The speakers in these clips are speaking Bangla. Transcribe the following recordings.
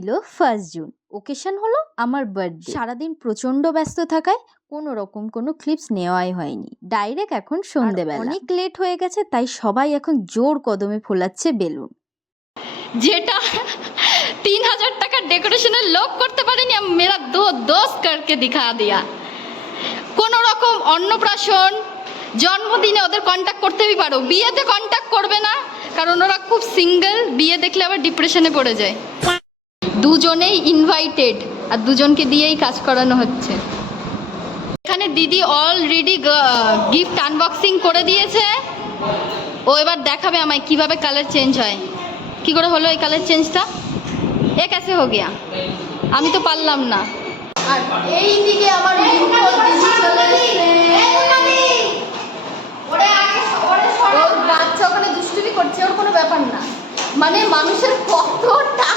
ছিল 1 জুন। ওকেশন হলো আমার বার্থডে। সারাদিন প্রচণ্ড ব্যস্ত থাকায় কোনো রকম কোনো ক্লিপস নেওয়াই হয়নি। ডাইরেক্ট এখন সন্ধেবেলা। অনেক লেট হয়ে গেছে, তাই সবাই এখন জোর কদমে ফোলাচ্ছে বেলুন। যেটা 3000 টাকার ডেকোরেশনের লোক করতে পারেনি, মেরা দোস্ত করকে দিখা দিয়া। কোনো রকম অন্নপ্রাশন, জন্মদিনে ওদের কন্ট্যাক্ট করতেই পারো, বিয়েতে কন্ট্যাক্ট করবে না, কারণ ওরা খুব সিঙ্গেল, বিয়ে দেখলে আবার ডিপ্রেশনে পড়ে যায়। দুজনেই ইনভাইটেড, আর দুজনকে দিয়েই কাজ করানো হচ্ছে। এখানে দিদি অলরেডি গিফট আনবক্সিং করে দিয়েছে। ও এবার দেখাবে আমায় কিভাবে কালার চেঞ্জ হয়। কি করে হলো এই কালার চেঞ্জটা? এ কেসে হো গিয়া? আমি তো পারলাম না। আর এই দিকে আমার বাচ্চা ওখানে দুষ্টুমি করছে, ওর কোনো ব্যাপার না। মানে মানুষের কতটা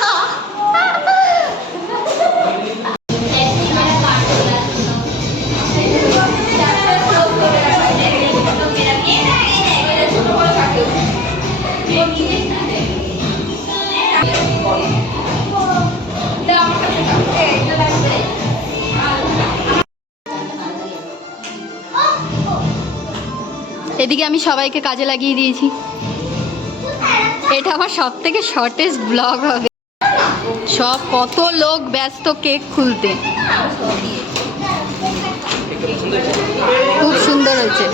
এদিকে আমি সবাইকে কাজে লাগিয়ে দিয়েছি। এটা আমার সব থেকে শর্টেস্ট ব্লগ হবে। সব কত লোক ব্যস্ত কেক খুলতে। খুব সুন্দর হয়েছে,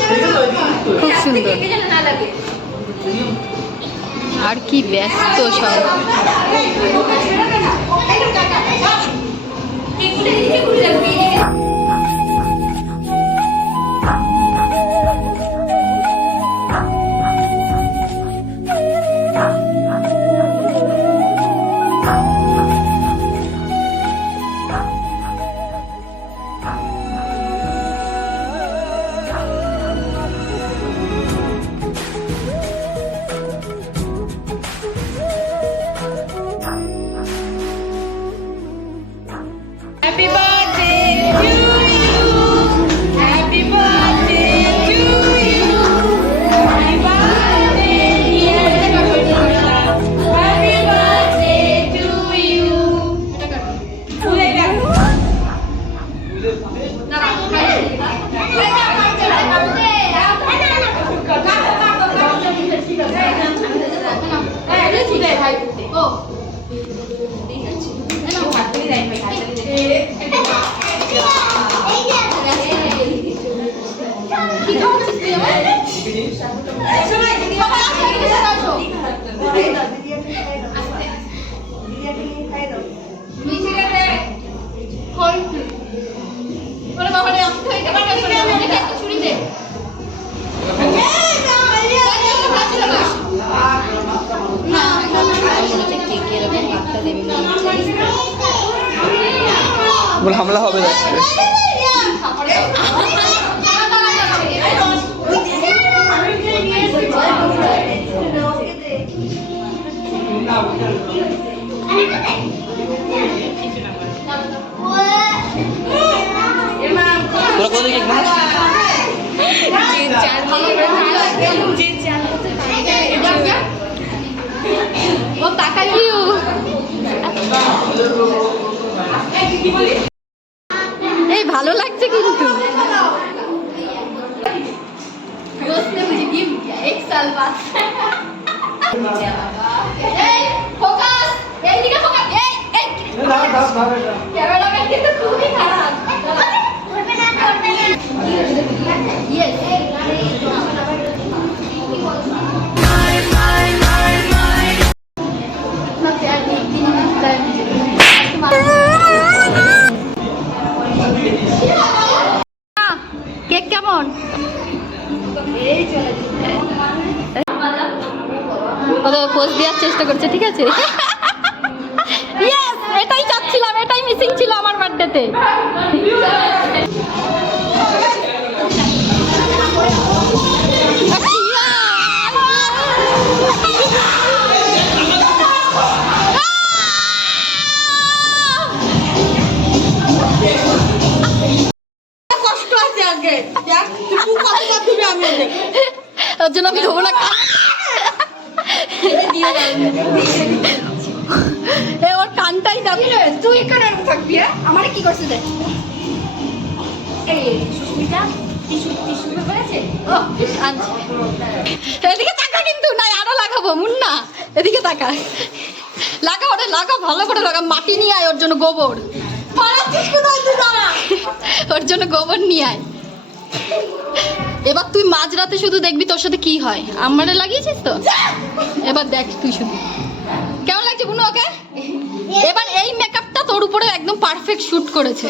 খুব সুন্দর। আর কি ব্যস্ত সব। হামলা হবে না। তোরা কোথা থেকে ও তাকাই এই ভালো লাগছে কিন্তু। ক্যামেরাম্যান কিন্তু খুবই খারাপ। কেক কেমন? পোজ দেওয়ার চেষ্টা করছে, ঠিক আছে? ইয়েস, এটাই চাচ্ছিলাম, এটাই মিসিং ছিল আমার বার্থডেতে। ওর জন্য আমি ধোবো না। ওর কানটাই তুই এখানে থাকবি আমার কি করছিস দেখ এই সুস্মিতা টিস্যু পেপার আছে ও আনছি এদিকে তাকা কিন্তু নাই আরো লাগাবো মুন্না এদিকে তাকা লাগা ওরে লাগা ভালো করে লাগা মাটি নিয়ে আয় ওর জন্য গোবর ওর জন্য গোবর নিয়ে আয় এবার তুই মাঝরাতে শুধু দেখবি তোর সাথে কি হয় আমারে লাগিয়েছিস তো এবার দেখ তুই শুধু কেমন লাগছে বুনু ওকে এবার এই মেকআপটা তোর উপরে একদম পারফেক্ট শুট করেছে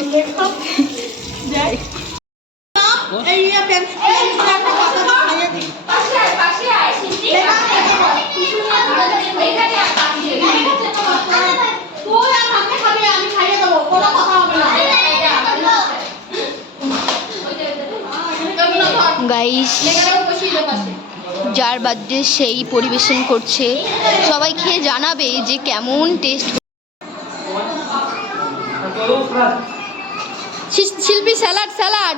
গাইস যার বার্থডে সেই পরিবেশন করছে সবাই খেয়ে জানাবে যে কেমন টেস্ট শিল্পী স্যালাড স্যালাড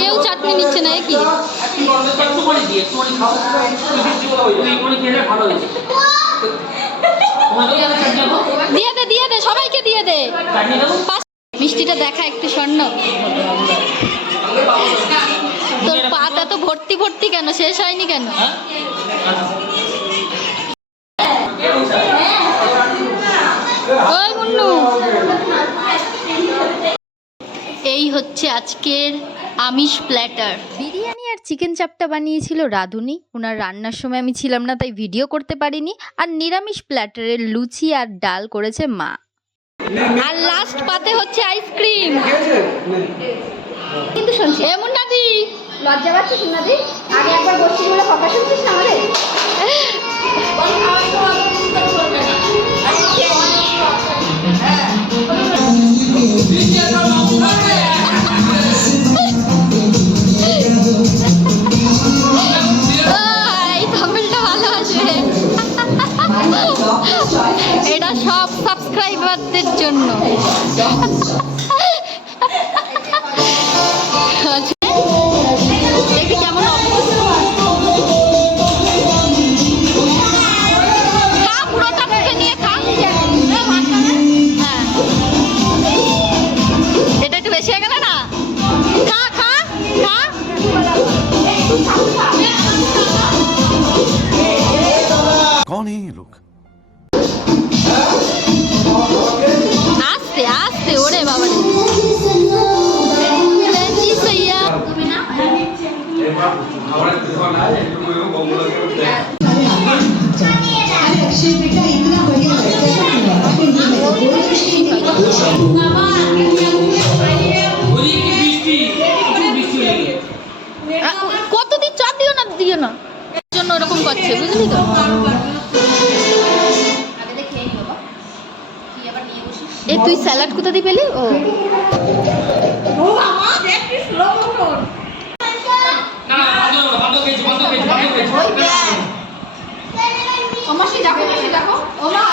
কেউ চাটনি নিচ্ছে না কি দিয়ে দে সবাইকে দিয়ে দে মিষ্টিটা দেখা একটু স্বর্ণ তোর পাটা তো ভর্তি ভর্তি কেন শেষ হয়নি কেন ওই মুন্নু এই হচ্ছে আজকের আমিষ প্ল্যাটার বিরিয়ানি আর চিকেন চাপটা বানিয়েছিল রাঁধুনি। ওনার রান্নার সময় আমি ছিলাম না, তাই ভিডিও করতে পারিনি। আর নিরামিষ প্ল্যাটারের লুচি আর ডাল করেছে মা। আর লাস্ট পাতে হচ্ছে আইসক্রিম কিন্তু শুনছি এমন নাদি লজ্জা পাচ্ছিস নাদি আগে একবার বসছি বলে কথা শুনছিস না আমাদের এই থাম্বনেলটা ভালো আসবে এটা সব সাবস্ক্রাইবারদের জন্য দেখবি কেমন খা পুরোটা মুখে নিয়ে খা হ্যাঁ এটা একটু বেশি হয়ে গেল না খা খা খা कौन है ये लोग? আস্তে আস্তে ওরে বাবা জি সইয়া কতদিন চাপ দিও না জন্য ওরকম করছে বুঝলি তো এ তুই স্যালাড কোথা দিয়ে পেলি ও মাসি দেখো ও মা